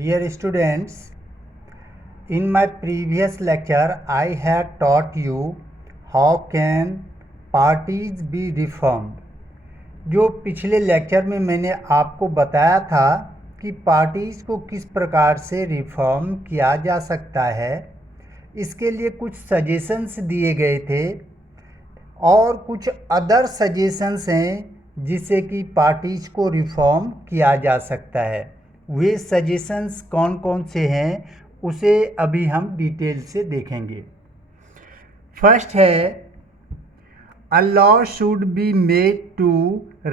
Dear students, in my previous lecture I had taught you how can parties be reformed. जो पिछले lecture में मैंने आपको बताया था कि पार्टीज़ को किस प्रकार से रिफॉर्म किया जा सकता है, इसके लिए कुछ सजेशंस दिए गए थे और कुछ अदर सजेशंस हैं जिससे कि पार्टीज़ को रिफॉर्म किया जा सकता है। वे सजेशंस कौन कौन से हैं उसे अभी हम डिटेल से देखेंगे। फर्स्ट है, A law should be made to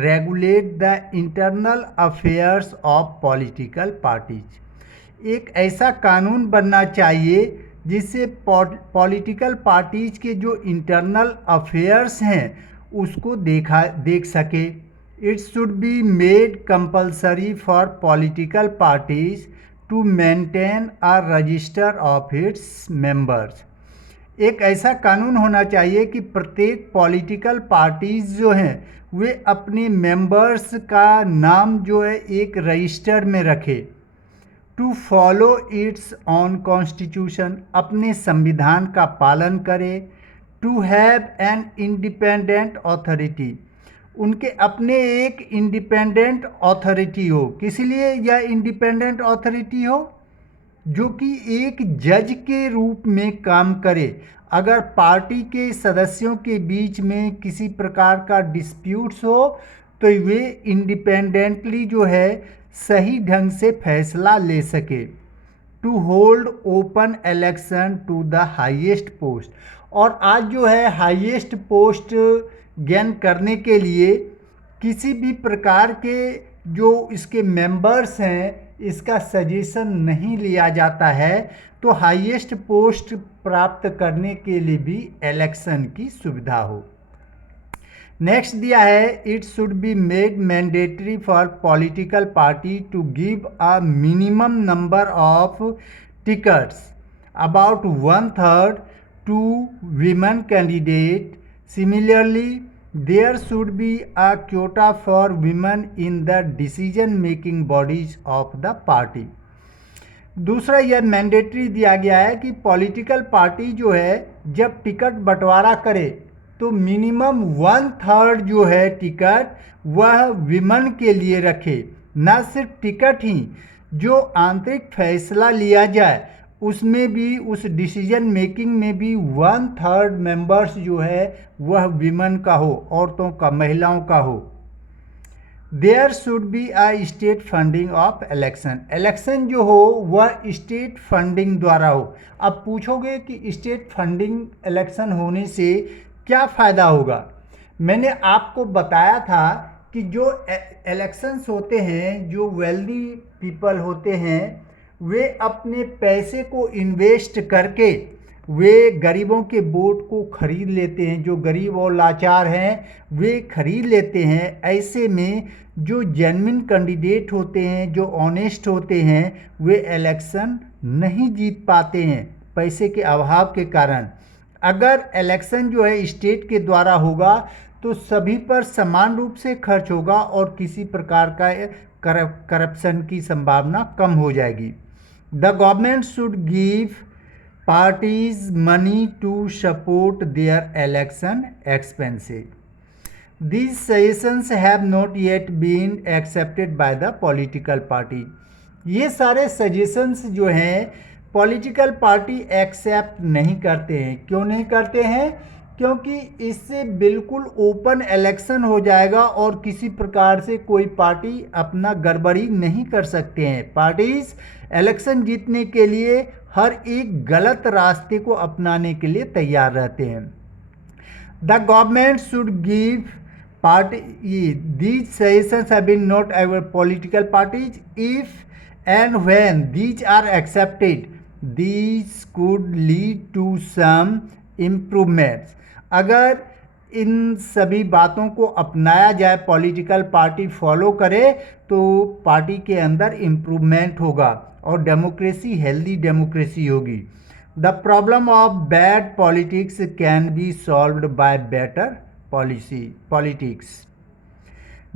regulate the internal affairs of political parties. एक ऐसा कानून बनना चाहिए जिससे पॉलिटिकल पार्टीज के जो इंटरनल अफेयर्स हैं उसको देख सके। It should be made compulsory for political parties to maintain a register of its members. एक ऐसा कानून होना चाहिए कि प्रत्येक पॉलिटिकल पार्टीज जो हैं वे अपने मेंबर्स का नाम जो है एक रजिस्टर में रखे। To follow its own constitution, अपने संविधान का पालन करे। To have an independent authority, उनके अपने एक इंडिपेंडेंट अथॉरिटी हो। किस लिए यह इंडिपेंडेंट अथॉरिटी हो? जो कि एक जज के रूप में काम करे। अगर पार्टी के सदस्यों के बीच में किसी प्रकार का डिस्प्यूट्स हो तो वे इंडिपेंडेंटली जो है सही ढंग से फैसला ले सके। To hold open election to the highest post, और आज जो है हाईएस्ट पोस्ट गेन करने के लिए किसी भी प्रकार के जो इसके मेंबर्स हैं इसका सजेशन नहीं लिया जाता है, तो हाईएस्ट पोस्ट प्राप्त करने के लिए भी इलेक्शन की सुविधा हो। नेक्स्ट दिया है, it should be made mandatory for political party to give a minimum number of tickets about 1/3 to women candidate. Similarly there should be a quota for women in the decision making bodies of the party. दूसरा यह mandatory दिया गया है कि political party जो है जब ticket बंटवारा करे तो मिनिमम 1/3 जो है टिकट वह विमेन के लिए रखे। न सिर्फ टिकट ही, जो आंतरिक फैसला लिया जाए उसमें भी, उस डिसीजन मेकिंग में भी 1/3 मेंबर्स जो है वह विमेन का हो, औरतों का, महिलाओं का हो। There should be a state funding of election, election जो हो वह स्टेट फंडिंग द्वारा हो। अब पूछोगे कि स्टेट फंडिंग इलेक्शन होने से क्या फ़ायदा होगा? मैंने आपको बताया था कि जो इलेक्शंस होते हैं, जो वेल्दी पीपल होते हैं वे अपने पैसे को इन्वेस्ट करके वे गरीबों के वोट को खरीद लेते हैं। जो गरीब और लाचार हैं वे खरीद लेते हैं। ऐसे में जो जेन्युइन कैंडिडेट होते हैं, जो ऑनेस्ट होते हैं, वे इलेक्शन नहीं जीत पाते हैं पैसे के अभाव के कारण। अगर इलेक्शन जो है स्टेट के द्वारा होगा तो सभी पर समान रूप से खर्च होगा और किसी प्रकार का करप्शन की संभावना कम हो जाएगी। The government should give parties money to support their election expenses. These suggestions have not yet been accepted by the political party. ये सारे सजेशंस जो हैं पॉलिटिकल पार्टी एक्सेप्ट नहीं करते हैं। क्यों नहीं करते हैं? क्योंकि इससे बिल्कुल ओपन इलेक्शन हो जाएगा और किसी प्रकार से कोई पार्टी अपना गड़बड़ी नहीं कर सकते हैं। पार्टीज इलेक्शन जीतने के लिए हर एक गलत रास्ते को अपनाने के लिए तैयार रहते हैं। The government should give party, these suggestions have been note ever political parties if and when these are accepted these could lead to some improvements. अगर इन सभी बातों को अपनाया जाए, पॉलिटिकल पार्टी फॉलो करे, तो पार्टी के अंदर इम्प्रूवमेंट होगा और डेमोक्रेसी हेल्दी डेमोक्रेसी होगी। The problem of bad politics can be solved by better politics.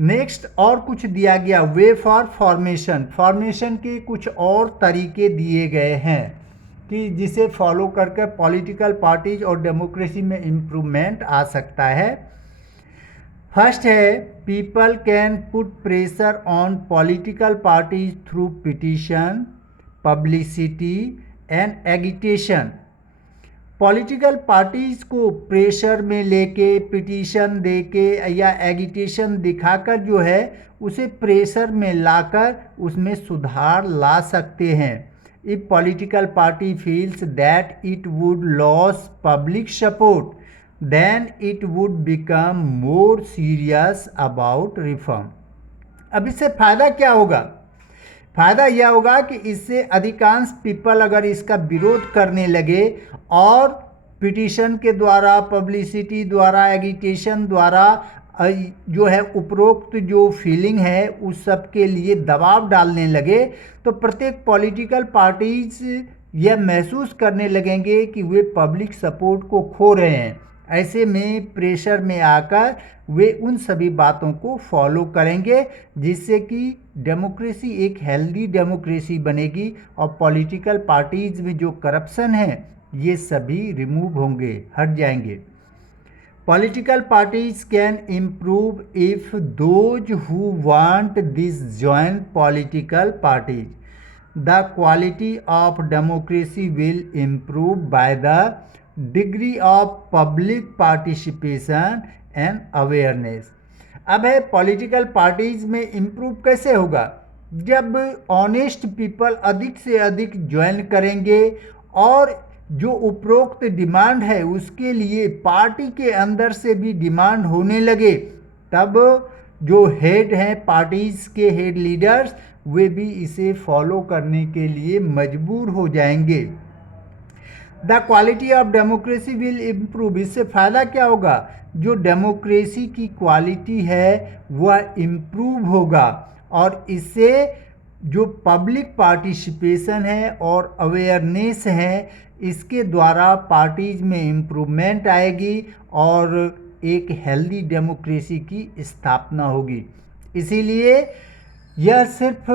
Next और कुछ दिया गया, वे फॉर फॉर्मेशन, फॉर्मेशन के कुछ और तरीके दिए गए हैं कि जिसे फॉलो करके पॉलिटिकल पार्टीज और डेमोक्रेसी में इम्प्रूवमेंट आ सकता है। फर्स्ट है, people can put pressure on political parties through petition, publicity and agitation. Political parties को प्रेशर में लेके, पिटीशन देके या एगिटेशन दिखाकर जो है उसे प्रेशर में लाकर उसमें सुधार ला सकते हैं। If political party feels that it would lose public support then it would become more serious about reform. अब इससे फ़ायदा क्या होगा? फ़ायदा यह होगा कि इससे अधिकांश पीपल अगर इसका विरोध करने लगे और पिटीशन के द्वारा, पब्लिसिटी द्वारा, एगिटेशन द्वारा जो है उपरोक्त जो फीलिंग है उस सब के लिए दबाव डालने लगे, तो प्रत्येक पॉलिटिकल पार्टीज यह महसूस करने लगेंगे कि वे पब्लिक सपोर्ट को खो रहे हैं। ऐसे में प्रेशर में आकर वे उन सभी बातों को फॉलो करेंगे जिससे कि डेमोक्रेसी एक हेल्दी डेमोक्रेसी बनेगी और पॉलिटिकल पार्टीज में जो करप्शन है ये सभी रिमूव होंगे, हट जाएंगे। Political parties can improve if those who want this join political parties. The quality of democracy will improve by the degree of public participation and awareness. अब है पॉलिटिकल पार्टीज में इम्प्रूव कैसे होगा? जब ऑनेस्ट पीपल अधिक से अधिक join करेंगे और जो उपरोक्त डिमांड है उसके लिए पार्टी के अंदर से भी डिमांड होने लगे, तब जो हेड हैं पार्टीज के हेड लीडर्स वे भी इसे फॉलो करने के लिए मजबूर हो जाएंगे। The quality of democracy will improve, इससे फ़ायदा क्या होगा? जो डेमोक्रेसी की क्वालिटी है वह इम्प्रूव होगा और इससे जो पब्लिक पार्टिसिपेशन है और अवेयरनेस है इसके द्वारा पार्टीज में इम्प्रूवमेंट आएगी और एक हेल्दी डेमोक्रेसी की स्थापना होगी। इसीलिए यह सिर्फ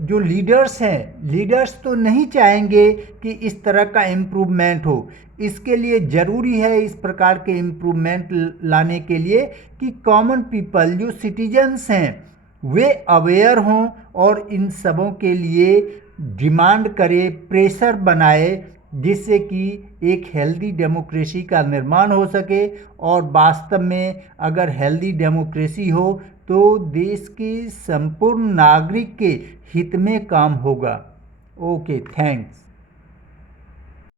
जो लीडर्स हैं, लीडर्स तो नहीं चाहेंगे कि इस तरह का इम्प्रूवमेंट हो। इसके लिए ज़रूरी है इस प्रकार के इम्प्रूवमेंट लाने के लिए कि कॉमन पीपल जो सिटीजन्स हैं वे अवेयर हों और इन सबों के लिए डिमांड करे, प्रेशर बनाए, जिससे कि एक हेल्दी डेमोक्रेसी का निर्माण हो सके। और वास्तव में अगर हेल्दी डेमोक्रेसी हो तो देश के संपूर्ण नागरिक के हित में काम होगा। Okay, thanks.